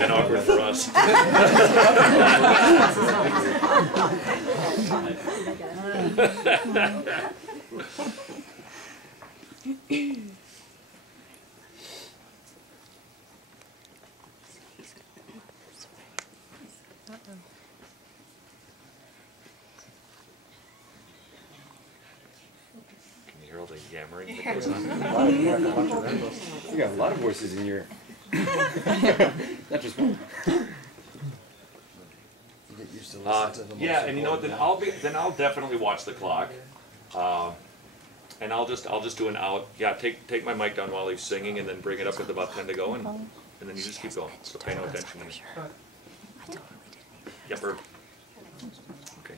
and awkward for us. All the yammering that goes on. You got a lot of voices in your. Not just one. Yeah, and you know what? Then I'll definitely watch the clock, and I'll just do an out. Yeah, take my mic down while he's singing, and then bring it up with about 10 to go, and then you just keep going. So pay no attention to me. Yep. Okay.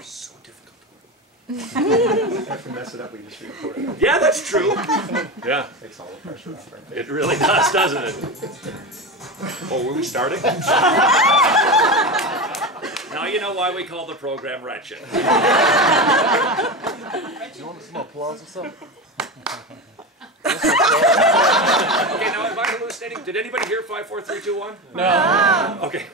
So difficult. If you mess it up, we just re-record it. Yeah, that's true. Yeah. Takes all the pressure off, right? It really does, doesn't it? Oh, were we starting? Now you know why we call the program Wretched. Do you want some applause or something? Okay, now am I hallucinating? Did anybody hear 5, 4, 3, 2, 1? No. Okay.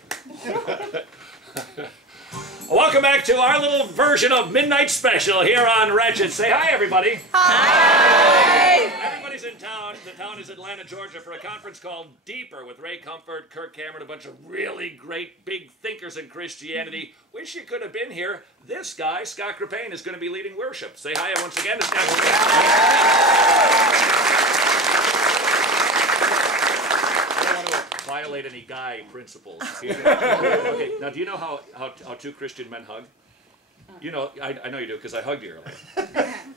Welcome back to our little version of Midnight Special here on Wretched. Say hi, everybody. Hi. Everybody's in town. The town is Atlanta, Georgia, for a conference called Deeper with Ray Comfort, Kirk Cameron, a bunch of really great big thinkers in Christianity. Wish you could have been here. This guy, Scott Crepane, is going to be leading worship. Say hi once again to Scott Crepane. Violate any guy principles. Okay, now do you know how two Christian men hug? You know, I know you do because I hugged you earlier.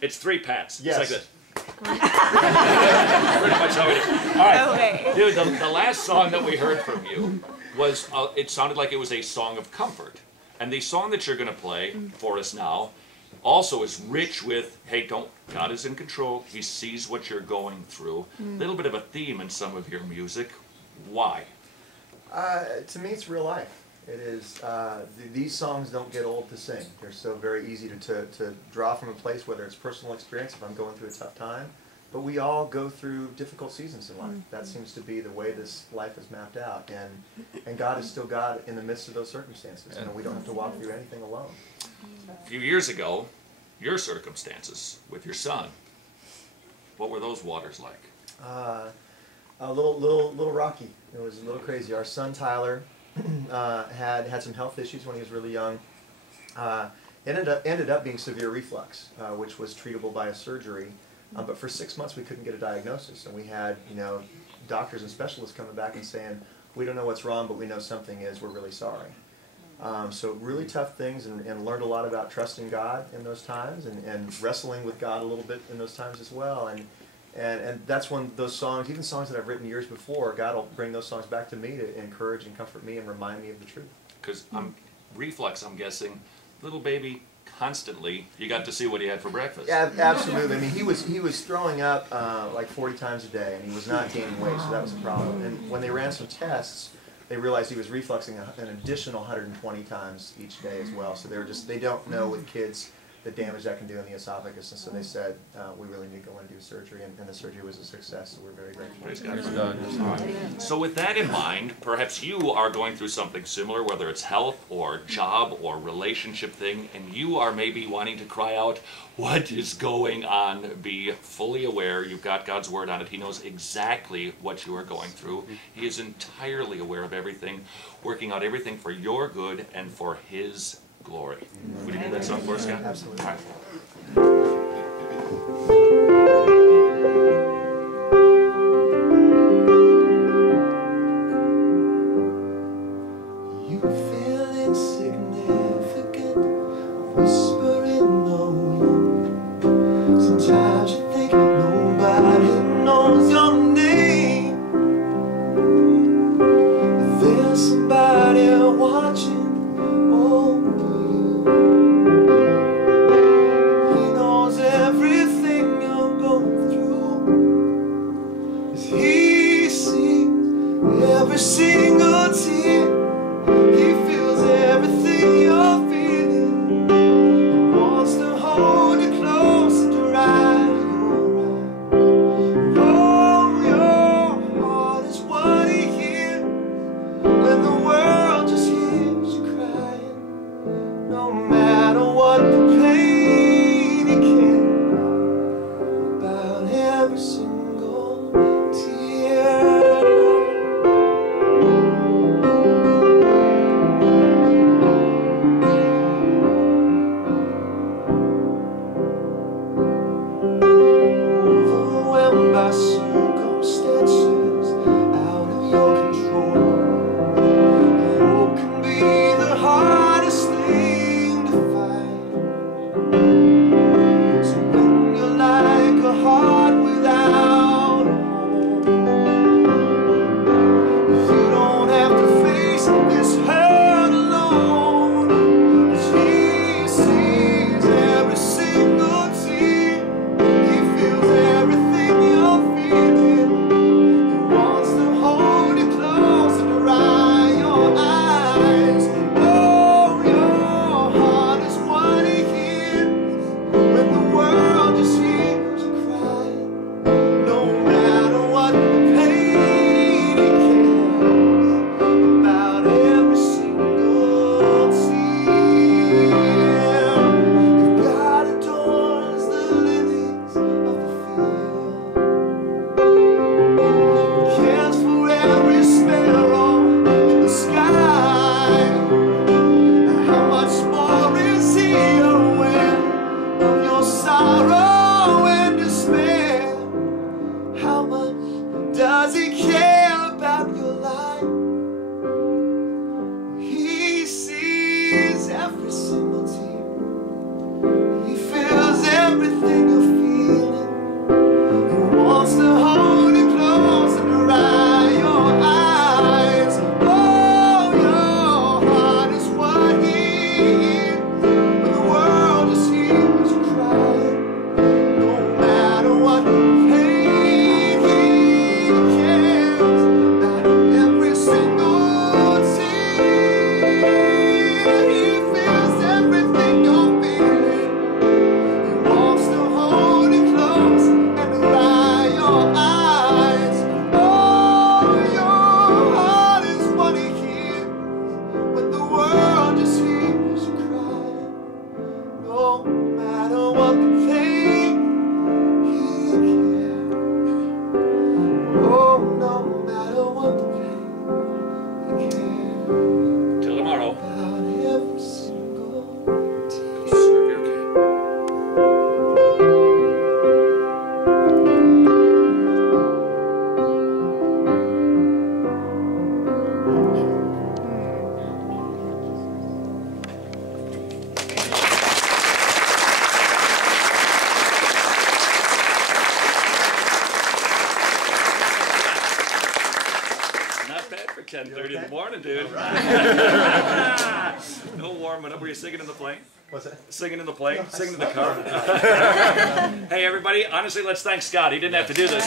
It's 3 pats. Yes. It's like this. Pretty much how it is. All right, dude. The last song that we heard from you was it sounded like it was a song of comfort, and the song that you're going to play for us now also is rich with, hey, God is in control. He sees what you're going through. A little bit of a theme in some of your music. Why? To me, it's real life. It is. These songs don't get old to sing. They're so very easy to draw from a place, whether it's personal experience, if I'm going through a tough time. But we all go through difficult seasons in life. That seems to be the way this life is mapped out. And God is still God in the midst of those circumstances. You know, we don't have to walk through anything alone. A few years ago, your circumstances with your son, what were those waters like? A little rocky. It was a little crazy. Our son Tyler had some health issues when he was really young. Ended up being severe reflux, which was treatable by a surgery. But for 6 months we couldn't get a diagnosis, and we had doctors and specialists coming back and saying, we don't know what's wrong, but we know something is. We're really sorry. So really tough things, and learned a lot about trusting God in those times, and wrestling with God a little bit in those times as well. And that's when those songs, even songs that I've written years before, God will bring those songs back to me to encourage and comfort me and remind me of the truth. Because reflux, I'm guessing, little baby, constantly, you got to see what he had for breakfast. Yeah, absolutely. I mean, he was throwing up like 40 times a day, and he was not gaining weight, so that was a problem. And when they ran some tests, they realized he was refluxing an additional 120 times each day as well. So they don't know with kids the damage that can do in the esophagus, and so they said, we really need to go and do surgery, and the surgery was a success, so we're very grateful. Praise God. So with that in mind, perhaps you are going through something similar, whether it's health or job or relationship thing, and you are maybe wanting to cry out, what is going on? Be fully aware. You've got God's word on it. He knows exactly what you are going through. He is entirely aware of everything, working out everything for your good and for His glory. Would you do that song for us, Scott? Absolutely. All right. You feel insignificant, whisper in the wind. Sometimes you think nobody knows your name. There's somebody watching. Every single tear, He feels everything you're feeling. He wants to hold you close to ride you right. Oh, your heart is describe your life. He sees every single tear. He feels everything you're feeling. He wants to hold you close and dry your eyes. Oh, your heart is what he hears when the world just hears you cry. No matter what pain, he cares about every single tear. He feels everything you're feeling. He wants to hold you close and dry your eyes. Oh, your heart is what he hears when the world just hears you cry. No matter what the pain, he cares. Oh, no matter what the pain, he cares Till tomorrow. about every single tear. Serve your king. Not bad for 10:30 in the morning, dude. No warming up. Were you singing in the plane? What's that? Singing in the plane? Singing in the car? Hey, everybody, honestly, let's thank Scott. He didn't have to do this.